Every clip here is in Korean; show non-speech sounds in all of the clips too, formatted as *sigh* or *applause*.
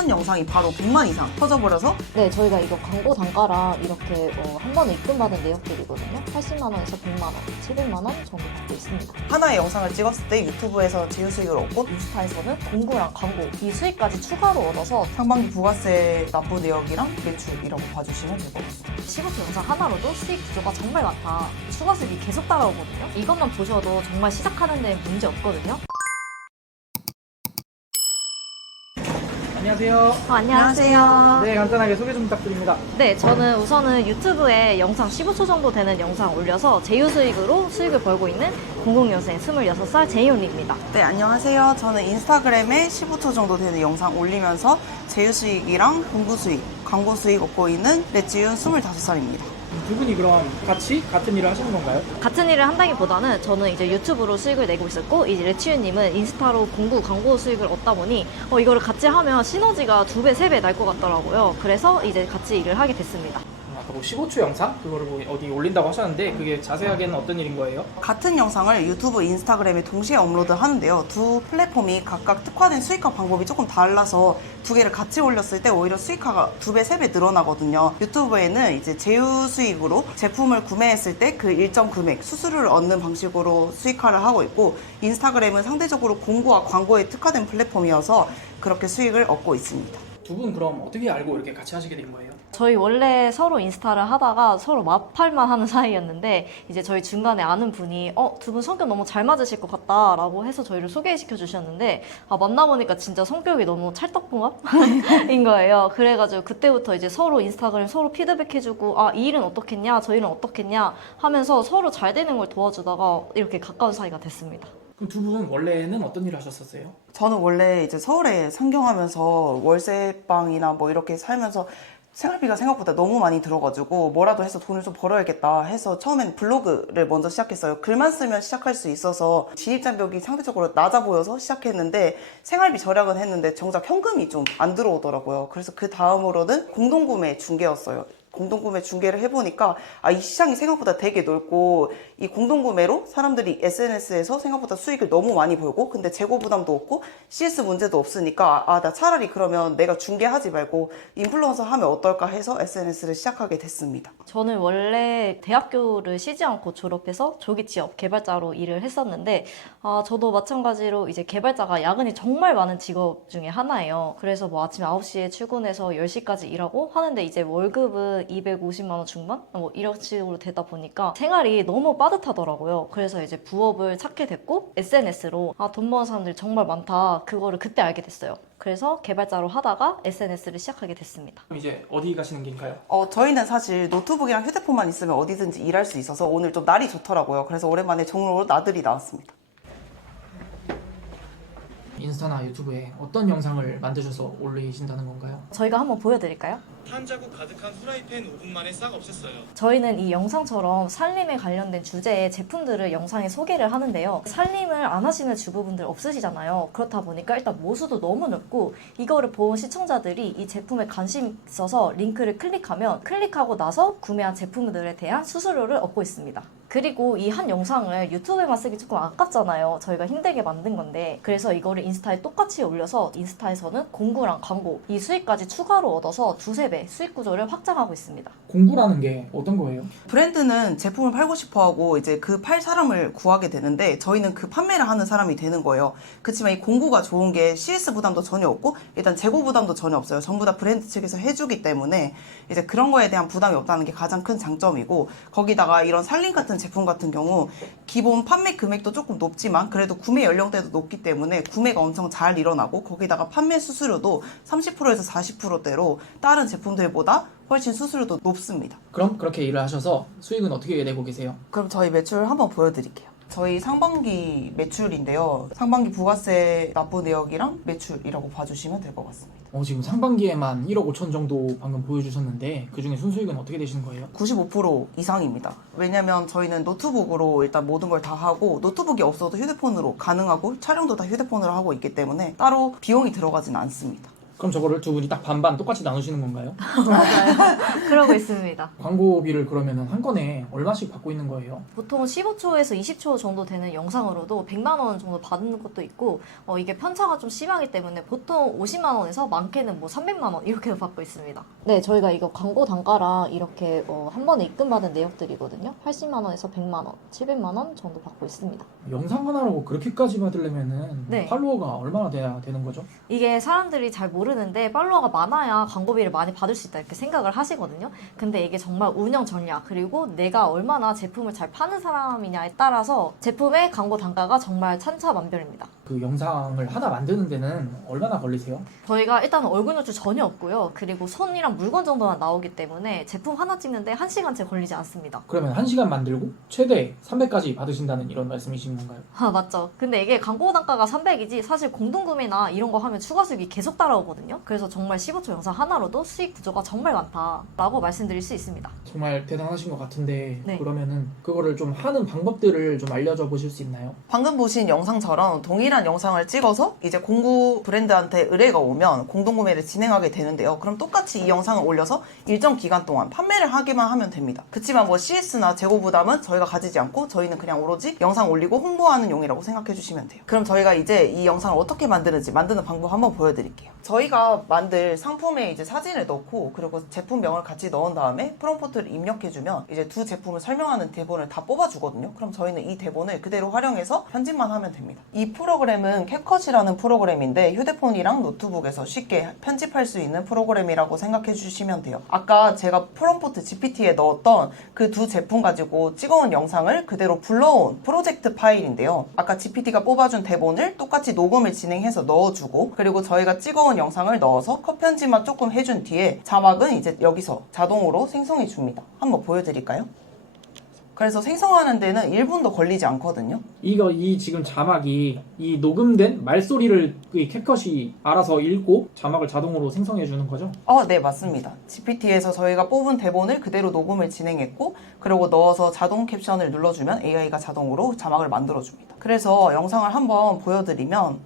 첫 영상이 바로 100만 이상 터져버려서 네, 저희가 이거 광고 단가랑 이렇게 어, 한 번에 입금받은 내역들이거든요. 80만 원에서 100만 원, 700만 원 정도 받고 있습니다. 하나의 영상을 찍었을 때 유튜브에서 제휴 수익을 얻고 인스타에서는 공구랑 광고 이 수익까지 추가로 얻어서 상반기 부가세 납부 내역이랑 매출이라고 봐주시면 될 것 같습니다. 15초 영상 하나로도 수익 구조가 정말 많다. 추가 수익이 계속 따라오거든요. 이것만 보셔도 정말 시작하는 데 문제 없거든요. 안녕하세요. 어, 안녕하세요. 네, 간단하게 소개 좀 부탁드립니다. 네, 저는 우선은 유튜브에 영상 15초 정도 되는 영상 올려서 제휴 수익으로 수익을 벌고 있는 공공여생 26살 제이온입니다. 네, 안녕하세요. 저는 인스타그램에 15초 정도 되는 영상 올리면서 제휴 수익이랑 공부 수익, 광고 수익 얻고 있는 레지윤 25살입니다. 두 분이 그럼 같이 같은 일을 하시는 건가요? 같은 일을 한다기보다는 저는 이제 유튜브로 수익을 내고 있었고 이제 레치유님은 인스타로 공구 광고 수익을 얻다 보니 어, 이거를 같이 하면 시너지가 두 배, 세 배 날 것 같더라고요. 그래서 이제 같이 일을 하게 됐습니다. 뭐 15초 영상 그거를 뭐 어디 올린다고 하셨는데 그게 자세하게는 어떤 일인 거예요? 같은 영상을 유튜브, 인스타그램에 동시에 업로드 하는데요. 두 플랫폼이 각각 특화된 수익화 방법이 조금 달라서 두 개를 같이 올렸을 때 오히려 수익화가 두 배, 세 배 늘어나거든요. 유튜브에는 이제 제휴 수익으로 제품을 구매했을 때 그 일정 금액, 수수료를 얻는 방식으로 수익화를 하고 있고 인스타그램은 상대적으로 공구와 광고에 특화된 플랫폼이어서 그렇게 수익을 얻고 있습니다. 두 분 그럼 어떻게 알고 이렇게 같이 하시게 된 거예요? 저희 원래 서로 인스타를 하다가 서로 마팔만 하는 사이였는데 이제 저희 중간에 아는 분이 어 두 분 성격 너무 잘 맞으실 것 같다라고 해서 저희를 소개시켜 주셨는데 아 만나보니까 진짜 성격이 너무 찰떡궁합인 *laughs* 거예요. 그래가지고 그때부터 이제 서로 인스타그램 서로 피드백해주고 아 이 일은 어떻겠냐 저 일은 어떻겠냐 하면서 서로 잘 되는 걸 도와주다가 이렇게 가까운 사이가 됐습니다. 그럼 두 분 원래는 어떤 일을 하셨었어요? 저는 원래 이제 서울에 상경하면서 월세방이나 뭐 이렇게 살면서 생활비가 생각보다 너무 많이 들어가지고 뭐라도 해서 돈을 좀 벌어야겠다 해서 처음엔 블로그를 먼저 시작했어요. 글만 쓰면 시작할 수 있어서 진입장벽이 상대적으로 낮아 보여서 시작했는데 생활비 절약은 했는데 정작 현금이 좀 안 들어오더라고요. 그래서 그 다음으로는 공동구매 중개였어요. 공동구매 중개를 해보니까 아 이 시장이 생각보다 되게 넓고 이 공동구매로 사람들이 SNS에서 생각보다 수익을 너무 많이 벌고 근데 재고 부담도 없고 CS 문제도 없으니까 아 나 차라리 그러면 내가 중개하지 말고 인플루언서 하면 어떨까 해서 SNS를 시작하게 됐습니다. 저는 원래 대학교를 쉬지 않고 졸업해서 조기 취업 개발자로 일을 했었는데 아, 저도 마찬가지로 이제 개발자가 야근이 정말 많은 직업 중에 하나예요. 그래서 뭐 아침 9시에 출근해서 10시까지 일하고 하는데 이제 월급은 250만 원 중반? 뭐 이런 식으로 되다 보니까 생활이 너무 빠듯하더라고요. 그래서 이제 부업을 찾게 됐고 SNS로 아, 돈 버는 사람들이 정말 많다. 그거를 그때 알게 됐어요. 그래서 개발자로 하다가 SNS를 시작하게 됐습니다. 그럼 이제 어디 가시는 길인가요? 어, 저희는 사실 노트북이랑 휴대폰만 있으면 어디든지 일할 수 있어서 오늘 좀 날이 좋더라고요. 그래서 오랜만에 종로로 나들이 나왔습니다. 인스타나 유튜브에 어떤 영상을 만드셔서 올리신다는 건가요? 저희가 한번 보여드릴까요? 한 자국 가득한 후라이팬 5분 만에 싹 없앴어요. 저희는 이 영상처럼 살림에 관련된 주제의 제품들을 영상에 소개를 하는데요. 살림을 안 하시는 주부분들 없으시잖아요. 그렇다 보니까 일단 모수도 너무 넓고 이거를 본 시청자들이 이 제품에 관심 있어서 링크를 클릭하면 클릭하고 나서 구매한 제품들에 대한 수수료를 얻고 있습니다. 그리고 이 한 영상을 유튜브에만 쓰기 조금 아깝잖아요. 저희가 힘들게 만든 건데. 그래서 이거를 인스타에 똑같이 올려서 인스타에서는 공구랑 광고, 이 수익까지 추가로 얻어서 두세 배 수익 구조를 확장하고 있습니다. 공부라는 게 어떤 거예요? 브랜드는 제품을 팔고 싶어 하고 이제 그 팔 사람을 구하게 되는데 저희는 그 판매를 하는 사람이 되는 거예요. 그렇지만 이 공구가 좋은 게 CS 부담도 전혀 없고 일단 재고 부담도 전혀 없어요. 전부 다 브랜드 측에서 해주기 때문에 이제 그런 거에 대한 부담이 없다는 게 가장 큰 장점이고 거기다가 이런 살림 같은 제품 같은 경우 기본 판매 금액도 조금 높지만 그래도 구매 연령대도 높기 때문에 구매가 엄청 잘 일어나고 거기다가 판매 수수료도 30%에서 40%대로 다른 제품들보다 훨씬 수수료도 높습니다. 그럼 그렇게 일을 하셔서 수익은 어떻게 내고 계세요? 그럼 저희 매출 한번 보여드릴게요. 저희 상반기 매출인데요. 상반기 부가세 납부 내역이랑 매출이라고 봐주시면 될 것 같습니다. 어, 지금 상반기에만 1억 5천 정도 방금 보여주셨는데 그중에 순수익은 어떻게 되시는 거예요? 95% 이상입니다. 왜냐면 저희는 노트북으로 일단 모든 걸 다 하고 노트북이 없어도 휴대폰으로 가능하고 촬영도 다 휴대폰으로 하고 있기 때문에 따로 비용이 들어가진 않습니다. 그럼 저거를 두 분이 딱 반반 똑같이 나누시는 건가요? *laughs* 맞아요. 그러고 있습니다. 광고비를 그러면은 한 건에 얼마씩 받고 있는 거예요? 보통 15초에서 20초 정도 되는 영상으로도 100만 원 정도 받는 것도 있고 어, 이게 편차가 좀 심하기 때문에 보통 50만 원에서 많게는 뭐 300만 원 이렇게 받고 있습니다. 네, 저희가 이거 광고 단가랑 이렇게 어, 한 번에 입금받은 내역들이거든요. 80만 원에서 100만 원, 700만 원 정도 받고 있습니다. 영상 하나로 그렇게까지 받으려면은 네. 팔로워가 얼마나 돼야 되는 거죠? 이게 사람들이 잘 모르는 데 팔로워가 많아야 광고비를 많이 받을 수 있다 이렇게 생각을 하시거든요. 근데 이게 정말 운영 전략 그리고 내가 얼마나 제품을 잘 파는 사람이냐에 따라서 제품의 광고 단가가 정말 천차만별입니다. 그 영상을 하나 만드는 데는 얼마나 걸리세요? 저희가 일단 얼굴 노출 전혀 없고요. 그리고 손이랑 물건 정도만 나오기 때문에 제품 하나 찍는데 한시간째 걸리지 않습니다. 그러면 한시간 만들고 최대 300까지 받으신다는 이런 말씀이신 건가요? 아, 맞죠. 근데 이게 광고 단가가 300이지 사실 공동구매나 이런 거 하면 추가 수익이 계속 따라오거든요. 그래서 정말 15초 영상 하나로도 수익 구조가 정말 많다라고 말씀드릴 수 있습니다. 정말 대단하신 것 같은데 네. 그러면은 그거를 좀 하는 방법들을 좀 알려줘 보실 수 있나요? 방금 보신 영상처럼 동일한 영상을 찍어서 이제 공구 브랜드한테 의뢰가 오면 공동 구매를 진행하게 되는데요. 그럼 똑같이 이 영상을 올려서 일정 기간 동안 판매를 하기만 하면 됩니다. 그치만 뭐 CS나 재고 부담은 저희가 가지지 않고 저희는 그냥 오로지 영상 올리고 홍보하는 용이라고 생각해 주시면 돼요. 그럼 저희가 이제 이 영상을 어떻게 만드는지 만드는 방법 한번 보여드릴게요. 저희 가 만들 상품에 이제 사진을 넣고 그리고 제품명을 같이 넣은 다음에 프롬포트를 입력해주면 이제 두 제품을 설명하는 대본을 다 뽑아주거든요. 그럼 저희는 이 대본을 그대로 활용해서 편집만 하면 됩니다. 이 프로그램은 캡컷이라는 프로그램인데 휴대폰이랑 노트북에서 쉽게 편집할 수 있는 프로그램이라고 생각해 주시면 돼요. 아까 제가 프롬포트 GPT에 넣었던 그 두 제품 가지고 찍어온 영상을 그대로 불러온 프로젝트 파일인데요. 아까 GPT가 뽑아준 대본을 똑같이 녹음을 진행해서 넣어주고 그리고 저희가 찍어온 영상을 넣어서 컷 편집만 조금 해준 뒤에 자막은 이제 여기서 자동으로 생성해 줍니다. 한번 보여드릴까요? 그래서 생성하는 데는 1분도 걸리지 않거든요. 이거 이 지금 자막이 이 녹음된 말소리를 이 캡컷이 알아서 읽고 자막을 자동으로 생성해 주는 거죠? 어, 네, 맞습니다. GPT에서 저희가 뽑은 대본을 그대로 녹음을 진행했고, 그리고 넣어서 자동 캡션을 눌러 주면 AI가 자동으로 자막을 만들어 줍니다. 그래서 영상을 한번 보여 드리면,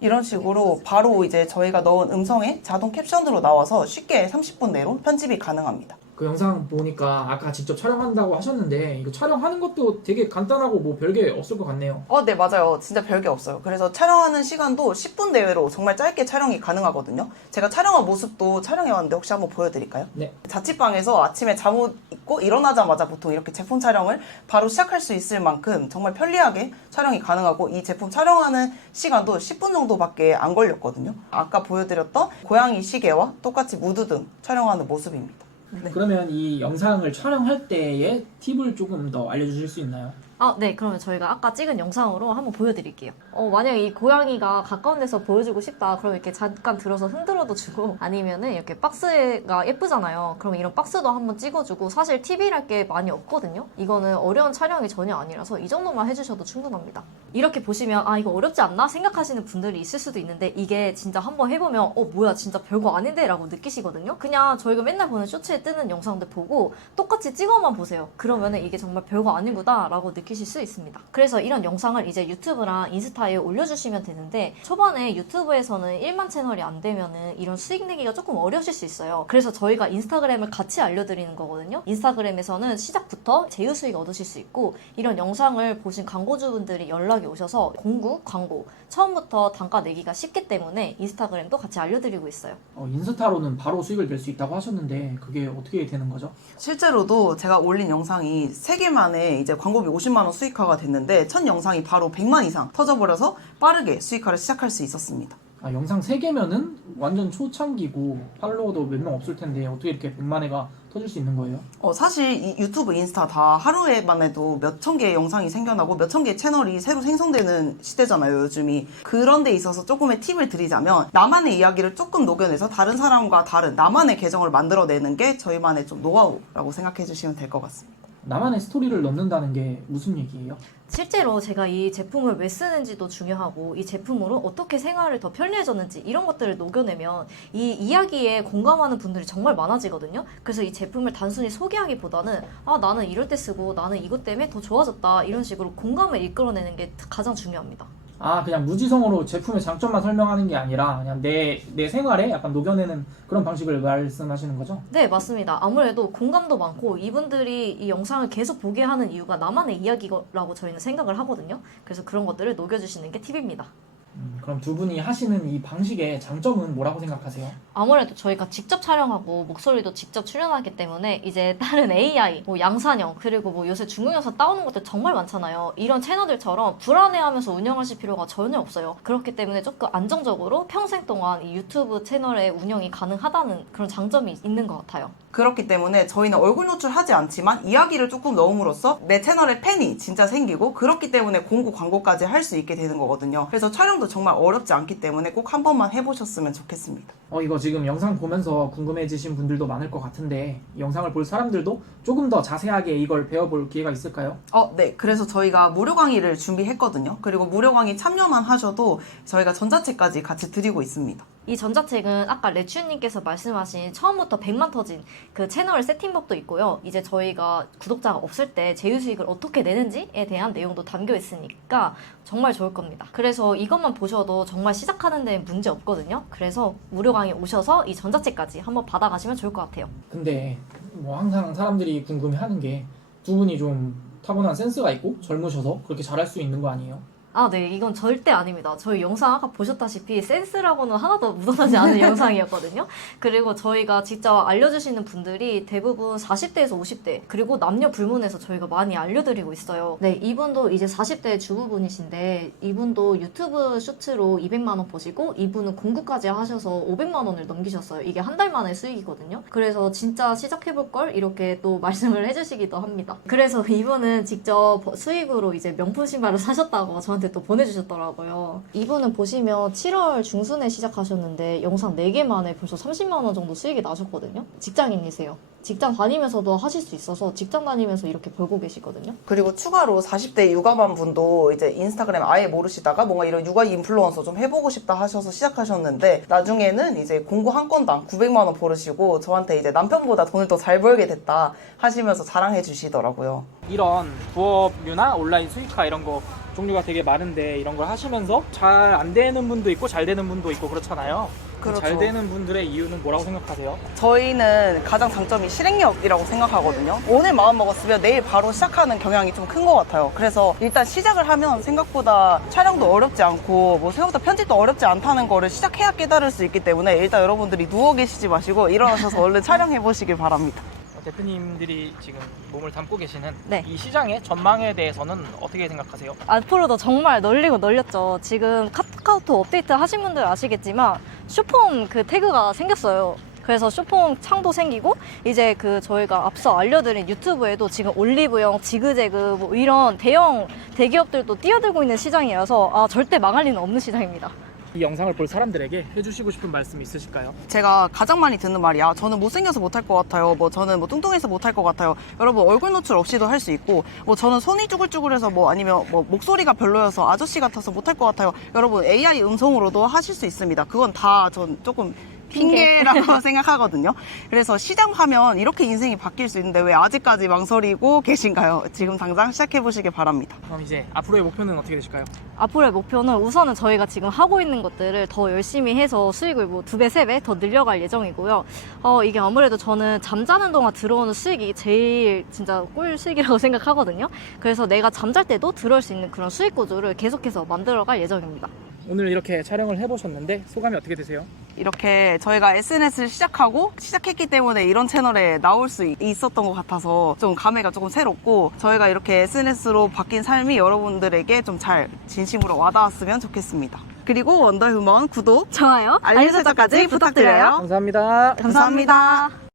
이런 식으로 바로 이제 저희가 넣은 음성에 자동 캡션으로 나와서 쉽게 30분 내로 편집이 가능합니다. 그 영상 보니까 아까 직접 촬영한다고 하셨는데 이거 촬영하는 것도 되게 간단하고 뭐 별게 없을 것 같네요. 어, 네, 맞아요. 진짜 별게 없어요. 그래서 촬영하는 시간도 10분 내외로 정말 짧게 촬영이 가능하거든요. 제가 촬영한 모습도 촬영해 왔는데 혹시 한번 보여드릴까요? 네. 자취방에서 아침에 잠옷 입고 일어나자마자 보통 이렇게 제품 촬영을 바로 시작할 수 있을 만큼 정말 편리하게 촬영이 가능하고 이 제품 촬영하는 시간도 10분 정도밖에 안 걸렸거든요. 아까 보여드렸던 고양이 시계와 똑같이 무드 등 촬영하는 모습입니다. 네. 그러면 이 영상을 촬영할 때의 팁을 조금 더 알려주실 수 있나요? 아, 네. 그러면 저희가 아까 찍은 영상으로 한번 보여드릴게요. 어, 만약 이 고양이가 가까운 데서 보여주고 싶다. 그럼 이렇게 잠깐 들어서 흔들어도 주고 *laughs* 아니면은 이렇게 박스가 예쁘잖아요. 그럼 이런 박스도 한번 찍어주고 사실 TV랄 게 많이 없거든요. 이거는 어려운 촬영이 전혀 아니라서 이 정도만 해주셔도 충분합니다. 이렇게 보시면 아 이거 어렵지 않나 생각하시는 분들이 있을 수도 있는데 이게 진짜 한번 해보면 어 뭐야 진짜 별거 아닌데 라고 느끼시거든요. 그냥 저희가 맨날 보는 쇼츠에 뜨는 영상들 보고 똑같이 찍어만 보세요. 그 러면은 이게 정말 별거 아니구나 라고 느끼실 수 있습니다. 그래서 이런 영상을 이제 유튜브랑 인스타에 올려주시면 되는데 초반에 유튜브에서는 1만 채널이 안 되면은 이런 수익 내기가 조금 어려우실 수 있어요. 그래서 저희가 인스타그램을 같이 알려드리는 거거든요. 인스타그램에서는 시작부터 제휴 수익 얻으실 수 있고 이런 영상을 보신 광고주분들이 연락이 오셔서 공구, 광고 처음부터 단가 내기가 쉽기 때문에 인스타그램도 같이 알려드리고 있어요. 어, 인스타로는 바로 수익을 낼 수 있다고 하셨는데 그게 어떻게 되는 거죠? 실제로도 제가 올린 영상 이 3개 만에 이제 광고비 50만 원 수익화가 됐는데 첫 영상이 바로 100만 이상 터져버려서 빠르게 수익화를 시작할 수 있었습니다. 아, 영상 3개면은 완전 초창기고 팔로워도 몇 명 없을 텐데 어떻게 이렇게 100만 회가 터질 수 있는 거예요? 어, 사실 이 유튜브, 인스타 다 하루에만 해도 몇 천 개의 영상이 생겨나고 몇 천 개의 채널이 새로 생성되는 시대잖아요, 요즘이. 그런 데 있어서 조금의 팁을 드리자면 나만의 이야기를 조금 녹여내서 다른 사람과 다른 나만의 계정을 만들어내는 게 저희만의 좀 노하우라고 생각해 주시면 될 것 같습니다. 나만의 스토리를 넣는다는 게 무슨 얘기예요? 실제로 제가 이 제품을 왜 쓰는지도 중요하고 이 제품으로 어떻게 생활을 더 편리해졌는지 이런 것들을 녹여내면 이 이야기에 공감하는 분들이 정말 많아지거든요. 그래서 이 제품을 단순히 소개하기보다는 아 나는 이럴 때 쓰고 나는 이것 때문에 더 좋아졌다 이런 식으로 공감을 이끌어내는 게 가장 중요합니다. 아 그냥 무지성으로 제품의 장점만 설명하는 게 아니라 그냥 내, 내 생활에 약간 녹여내는 그런 방식을 말씀하시는 거죠? 네, 맞습니다. 아무래도 공감도 많고 이분들이 이 영상을 계속 보게 하는 이유가 나만의 이야기라고 저희는 생각을 하거든요. 그래서 그런 것들을 녹여주시는 게 팁입니다. 음, 그럼 두 분이 하시는 이 방식의 장점은 뭐라고 생각하세요? 아무래도 저희가 직접 촬영하고 목소리도 직접 출연하기 때문에 이제 다른 AI, 뭐 양산형, 그리고 뭐 요새 중국 영상 따오는 것들 정말 많잖아요. 이런 채널들처럼 불안해하면서 운영하실 필요가 전혀 없어요. 그렇기 때문에 조금 안정적으로 평생 동안 이 유튜브 채널의 운영이 가능하다는 그런 장점이 있는 것 같아요. 그렇기 때문에 저희는 얼굴 노출하지 않지만 이야기를 조금 넣음으로써 내 채널에 팬이 진짜 생기고 그렇기 때문에 공구 광고까지 할 수 있게 되는 거거든요. 그래서 촬영도 정말 어렵지 않기 때문에 꼭 한 번만 해보셨으면 좋겠습니다. 어 이거 지금 영상 보면서 궁금해지신 분들도 많을 것 같은데 이 영상을 볼 사람들도 조금 더 자세하게 이걸 배워볼 기회가 있을까요? 어, 네. 그래서 저희가 무료 강의를 준비했거든요. 그리고 무료 강의 참여만 하셔도 저희가 전자책까지 같이 드리고 있습니다. 이 전자책은 아까 레츄님께서 말씀하신 처음부터 100만 터진 그 채널 세팅법도 있고요. 이제 저희가 구독자가 없을 때 제휴 수익을 어떻게 내는지에 대한 내용도 담겨 있으니까 정말 좋을 겁니다. 그래서 이것만 보셔도 정말 시작하는 데는 문제 없거든요. 그래서 무료 강의 오셔서 이 전자책까지 한번 받아가시면 좋을 것 같아요. 근데 뭐 항상 사람들이 궁금해하는 게 두 분이 좀 타고난 센스가 있고 젊으셔서 그렇게 잘할 수 있는 거 아니에요? 아, 네. 이건 절대 아닙니다. 저희 영상 아까 보셨다시피 센스라고는 하나도 묻어나지 않은 영상이었거든요. 그리고 저희가 직접 알려주시는 분들이 대부분 40대에서 50대, 그리고 남녀 불문해서 저희가 많이 알려드리고 있어요. 네, 이분도 이제 40대 주부분이신데, 이분도 유튜브 슈트로 200만원 버시고, 이분은 공구까지 하셔서 500만원을 넘기셨어요. 이게 한 달 만에 수익이거든요. 그래서 진짜 시작해볼 걸 이렇게 또 *laughs* 말씀을 해주시기도 합니다. 그래서 이분은 직접 수익으로 이제 명품 신발을 사셨다고 저한테 또 보내주셨더라고요. 이분은 보시면 7월 중순에 시작하셨는데 영상 4개 만에 벌써 30만 원 정도 수익이 나셨거든요. 직장인이세요. 직장 다니면서도 하실 수 있어서 직장 다니면서 이렇게 벌고 계시거든요. 그리고 추가로 40대 육아만 분도 이제 인스타그램 아예 모르시다가 뭔가 이런 육아 인플루언서 좀 해보고 싶다 하셔서 시작하셨는데 나중에는 이제 공구 한 건당 900만 원 벌으시고 저한테 이제 남편보다 돈을 더 잘 벌게 됐다 하시면서 자랑해 주시더라고요. 이런 부업류나 온라인 수익화 이런 거 종류가 되게 많은데 이런 걸 하시면서 잘 안 되는 분도 있고 잘 되는 분도 있고 그렇잖아요. 그 그렇죠. 잘 되는 분들의 이유는 뭐라고 생각하세요? 저희는 가장 장점이 실행력이라고 생각하거든요. 오늘 마음 먹었으면 내일 바로 시작하는 경향이 좀 큰 것 같아요. 그래서 일단 시작을 하면 생각보다 촬영도 어렵지 않고 뭐 생각보다 편집도 어렵지 않다는 거를 시작해야 깨달을 수 있기 때문에 일단 여러분들이 누워 계시지 마시고 일어나셔서 얼른 촬영해 보시길 바랍니다. 어, 대표님들이 지금 몸을 담고 계시는 네. 이 시장의 전망에 대해서는 어떻게 생각하세요? 앞으로도 정말 널리고 널렸죠. 지금 카카오톡 업데이트 하신 분들 아시겠지만 쇼폼 그 태그가 생겼어요. 그래서 쇼폼 창도 생기고 이제 그 저희가 앞서 알려드린 유튜브에도 지금 올리브영, 지그재그 뭐 이런 대형 대기업들도 뛰어들고 있는 시장이라서 아 절대 망할 리는 없는 시장입니다. 이 영상을 볼 사람들에게 해주시고 싶은 말씀 있으실까요? 제가 가장 많이 듣는 말이야. 저는 못생겨서 못할 것 같아요. 뭐 저는 뭐 뚱뚱해서 못할 것 같아요. 여러분 얼굴 노출 없이도 할 수 있고 뭐 저는 손이 쭈글쭈글해서 뭐 아니면 뭐 목소리가 별로여서 아저씨 같아서 못할 것 같아요. 여러분 AI 음성으로도 하실 수 있습니다. 그건 다 전 조금 핑계라고 *laughs* 생각하거든요. 그래서 시작하면 이렇게 인생이 바뀔 수 있는데 왜 아직까지 망설이고 계신가요? 지금 당장 시작해 보시길 바랍니다. 그럼 이제 앞으로의 목표는 어떻게 되실까요? 앞으로의 목표는 우선은 저희가 지금 하고 있는 것들을 더 열심히 해서 수익을 뭐 두 배, 세 배 더 늘려갈 예정이고요. 어, 이게 아무래도 저는 잠자는 동안 들어오는 수익이 제일 진짜 꿀 수익이라고 *laughs* 생각하거든요. 그래서 내가 잠잘 때도 들어올 수 있는 그런 수익 구조를 계속해서 만들어갈 예정입니다. 오늘 이렇게 촬영을 해보셨는데 소감이 어떻게 되세요? 이렇게 저희가 SNS를 시작하고 시작했기 때문에 이런 채널에 나올 수 있- 있었던 것 같아서 좀 감회가 조금 새롭고 저희가 이렇게 SNS로 바뀐 삶이 여러분들에게 좀 잘 진심으로 와닿았으면 좋겠습니다. 그리고 원더휴먼 구독, 좋아요. 알림 설정까지 부탁드려요. 감사합니다. 감사합니다.